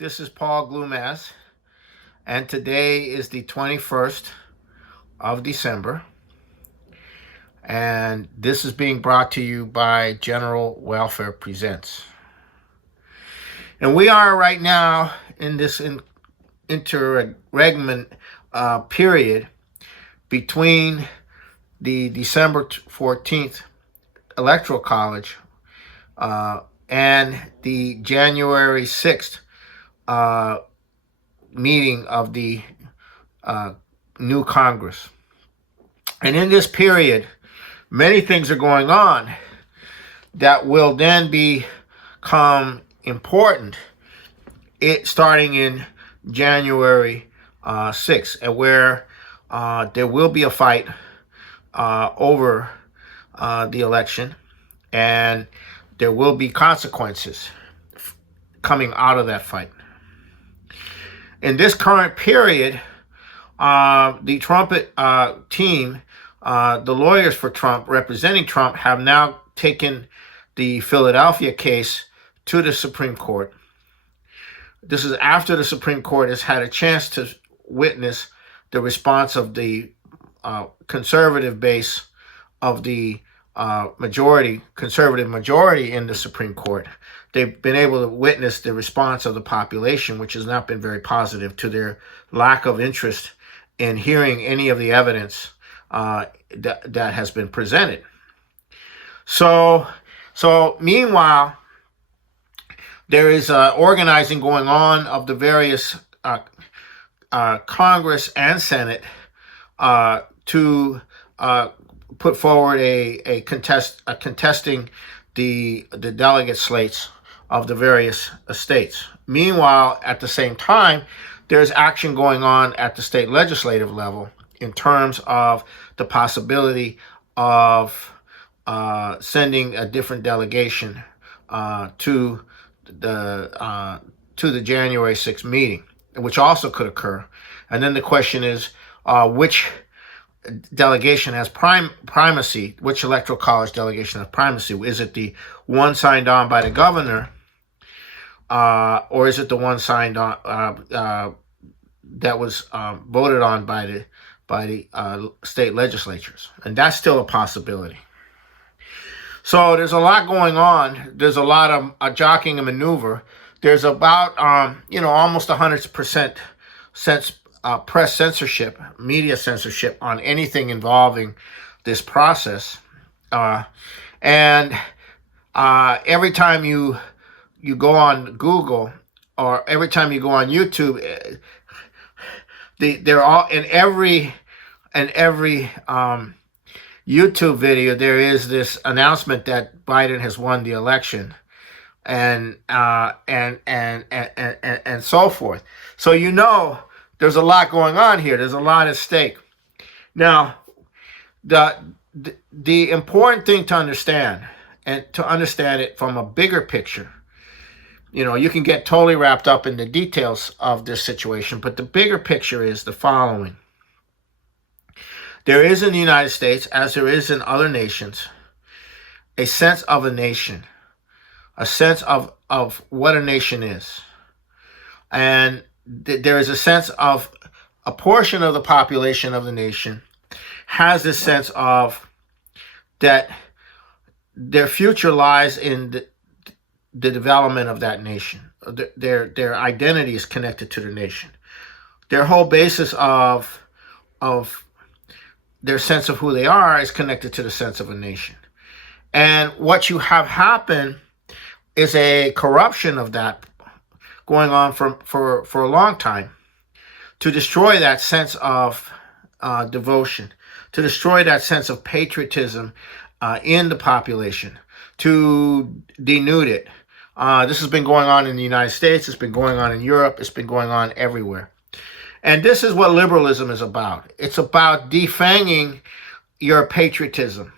This is Paul Glumaz, and today is the 21st of December, and this is being brought to you by General Welfare Presents. And we are right now in this interregnum period between the December 14th Electoral College and the January 6th meeting of the new Congress. And in this period, many things are going on that will then become important starting in January 6th, and where there will be a fight over the election, and there will be consequences coming out of that fight. In this current period, the Trump team, the lawyers for Trump, representing Trump, have now taken the Philadelphia case to the Supreme Court. This is after the Supreme Court has had a chance to witness the response of the conservative base of the conservative majority in the Supreme Court. They've been able to witness the response of the population, which has not been very positive, to their lack of interest in hearing any of the evidence that has been presented. So meanwhile, there is organizing going on of the various Congress and Senate to put forward contesting the delegate slates of the various states. Meanwhile, at the same time, there's action going on at the state legislative level in terms of the possibility of sending a different delegation to the January 6th meeting, which also could occur. And then the question is, which delegation has primacy? Which electoral college delegation has primacy? Is it the one signed on by the governor, or is it the one signed on that was voted on by the state legislatures? And that's still a possibility. So there's a lot going on. There's a lot of jockeying and maneuver. There's about almost 100% press censorship, media censorship on anything involving this process. And every time you go on Google, or every time you go on YouTube, they're all in every YouTube video. There is this announcement that Biden has won the election, and so forth. So there's a lot going on here. There's a lot at stake. Now, the important thing to understand, and to understand it from a bigger picture, you can get totally wrapped up in the details of this situation, but the bigger picture is the following. There is in the United States, as there is in other nations, a sense of a nation, a sense of what a nation is. And there is a sense of a portion of the population of the nation has this sense of that their future lies in the development of that nation. Their identity is connected to the nation. Their whole basis of their sense of who they are is connected to the sense of a nation. And what you have happen is a corruption of that going on for a long time, to destroy that sense of devotion, to destroy that sense of patriotism in the population, to denude it. This has been going on in the United States. It's been going on in Europe. It's been going on everywhere. And this is what liberalism is about. It's about defanging your patriotism.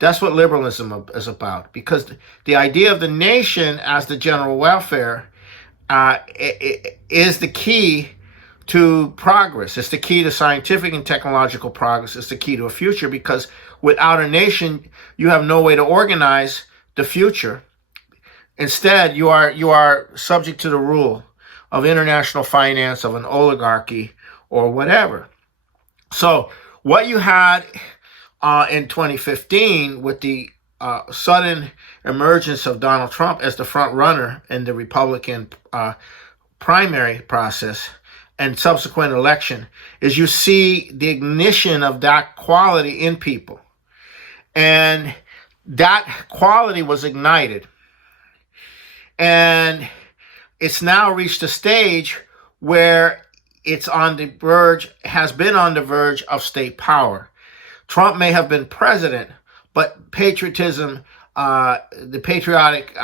That's what liberalism is about, because the idea of the nation as the general welfare is the key to progress. It's the key to scientific and technological progress. It's the key to a future, because without a nation, you have no way to organize the future. Instead, you are subject to the rule of international finance, of an oligarchy, or whatever. So what you had in 2015 with the sudden emergence of Donald Trump as the front runner in the Republican primary process and subsequent election is you see the ignition of that quality in people. And that quality was ignited. And it's now reached a stage where it's on the verge, has been on the verge of state power. Trump may have been president, but patriotism, the patriotic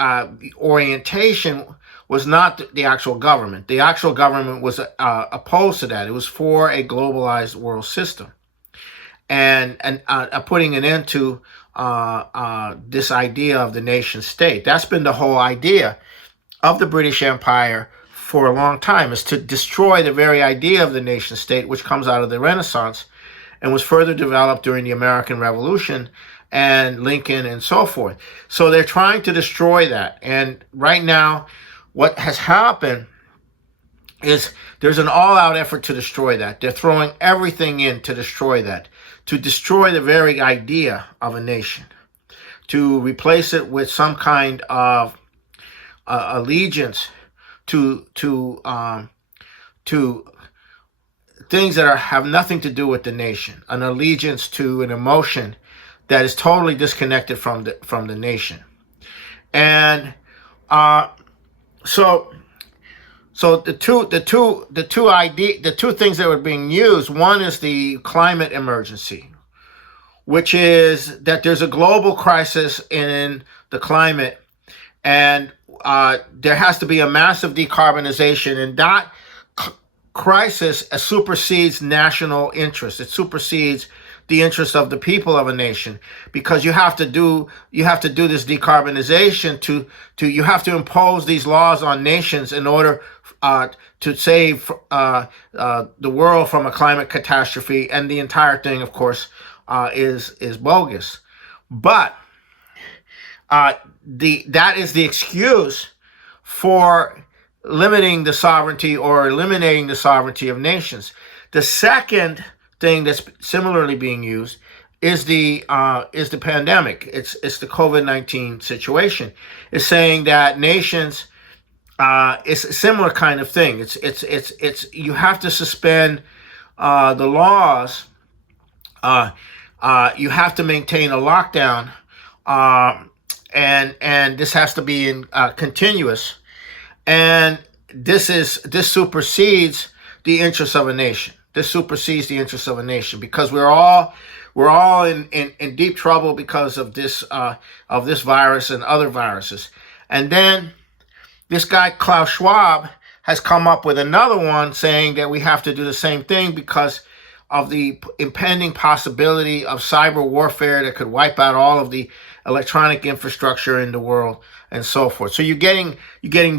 orientation was not the actual government. The actual government was opposed to that. It was for a globalized world system and putting an end to this idea of the nation state. That's been the whole idea of the British Empire for a long time, is to destroy the very idea of the nation state, which comes out of the Renaissance and was further developed during the American Revolution and Lincoln and so forth. So they're trying to destroy that. And right now, what has happened is there's an all-out effort to destroy that. They're throwing everything in to destroy that, to destroy the very idea of a nation, to replace it with some kind of allegiance to things that have nothing to do with the nation, an allegiance to an emotion that is totally disconnected from the nation. And so the two things that were being used, one is the climate emergency, which is that there's a global crisis in the climate, and there has to be a massive decarbonization, and that crisis supersedes national interest. It supersedes the interest of the people of a nation, because you have to do this decarbonization to you have to impose these laws on nations in order to save the world from a climate catastrophe, and the entire thing, of course, is bogus. But that is the excuse for limiting the sovereignty or eliminating the sovereignty of nations. The second thing that's similarly being used is the pandemic. It's the COVID-19 situation. It's saying that nations, it's a similar kind of thing. It's you have to suspend the laws. You have to maintain a lockdown, and this has to be continuous. And this supersedes the interests of a nation. This supersedes the interests of a nation, because we're all in deep trouble because of this virus and other viruses. And then this guy Klaus Schwab has come up with another one saying that we have to do the same thing because of the impending possibility of cyber warfare that could wipe out all of the electronic infrastructure in the world and so forth. So you're getting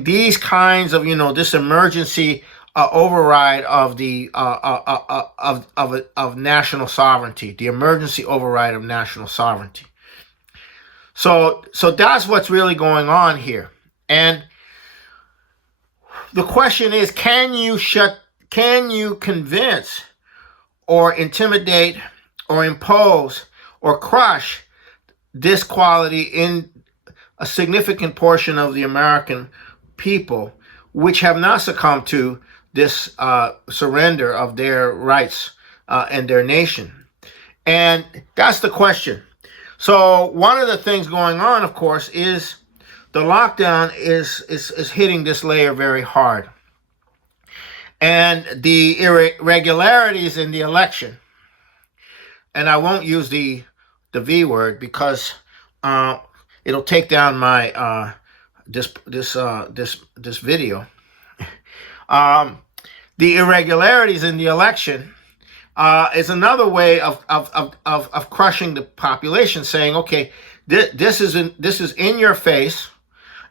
these kinds of, this emergency override of the of national sovereignty, the emergency override of national sovereignty. So that's what's really going on here. And the question is, can you convince or intimidate or impose or crush this quality in a significant portion of the American people, which have not succumbed to this surrender of their rights and their nation? And that's the question. So one of the things going on, of course, is the lockdown is hitting this layer very hard. And the irregularities in the election, and I won't use the V word because it'll take down my this video. The irregularities in the election is another way of crushing the population, saying, okay, this is in your face.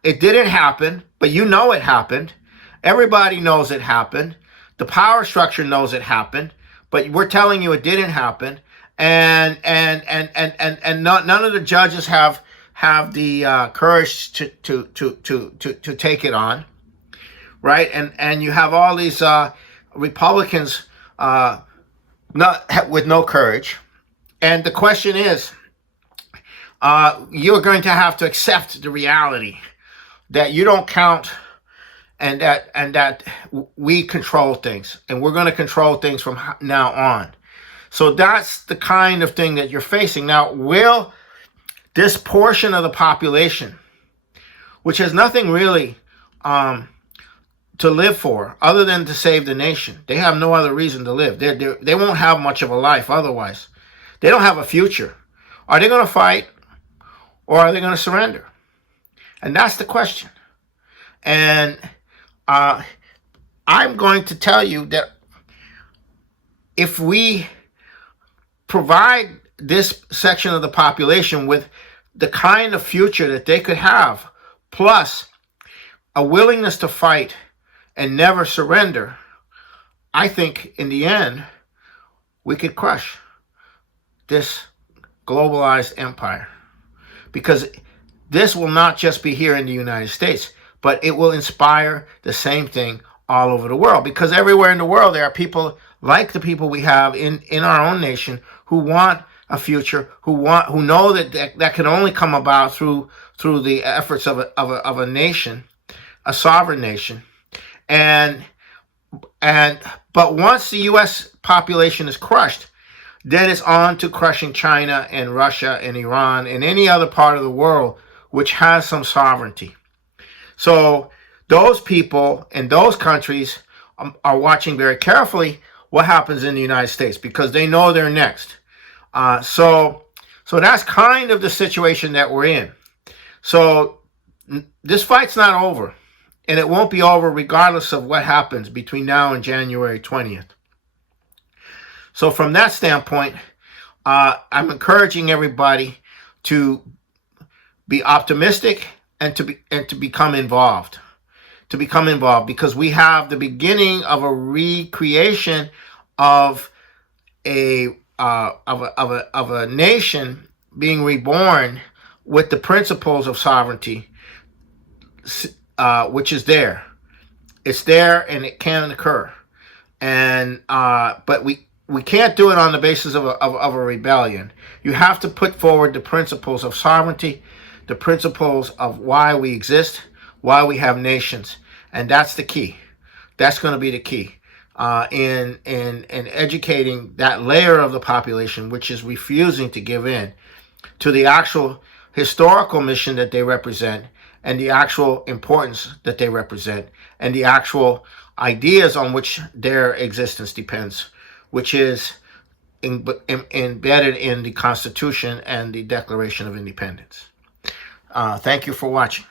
It didn't happen, but you know it happened. Everybody knows it happened. The power structure knows it happened, but we're telling you it didn't happen. And none of the judges have the courage to take it on, right? And you have all these Republicans not with no courage. And the question is, you're going to have to accept the reality that you don't count, and that we control things, and we're going to control things from now on. So that's the kind of thing that you're facing. Now, will this portion of the population, which has nothing really to live for other than to save the nation, they have no other reason to live. They won't have much of a life otherwise. They don't have a future. Are they going to fight, or are they going to surrender? And that's the question. And I'm going to tell you that if we provide this section of the population with the kind of future that they could have, plus a willingness to fight and never surrender, I think in the end we could crush this globalized empire. Because this will not just be here in the United States, but it will inspire the same thing all over the world. Because everywhere in the world there are people like the people we have in our own nation who want a future, who know that can only come about through the efforts of a nation, a sovereign nation. But once the U.S. population is crushed, then it's on to crushing China and Russia and Iran and any other part of the world which has some sovereignty. So those people in those countries are watching very carefully what happens in the United States, because they know they're next. So that's kind of the situation that we're in. So this fight's not over, and it won't be over regardless of what happens between now and January 20th. So from that standpoint, I'm encouraging everybody to be optimistic and to become involved. To become involved, because we have the beginning of a recreation of a nation being reborn with the principles of sovereignty, which is there. It's there, and it can occur. And but we can't do it on the basis of a rebellion. You have to put forward the principles of sovereignty, the principles of why we exist, why we have nations, and that's the key. That's going to be the key in educating that layer of the population which is refusing to give in to the actual historical mission that they represent, and the actual importance that they represent, and the actual ideas on which their existence depends, which is embedded in the Constitution and the Declaration of Independence. Thank you for watching.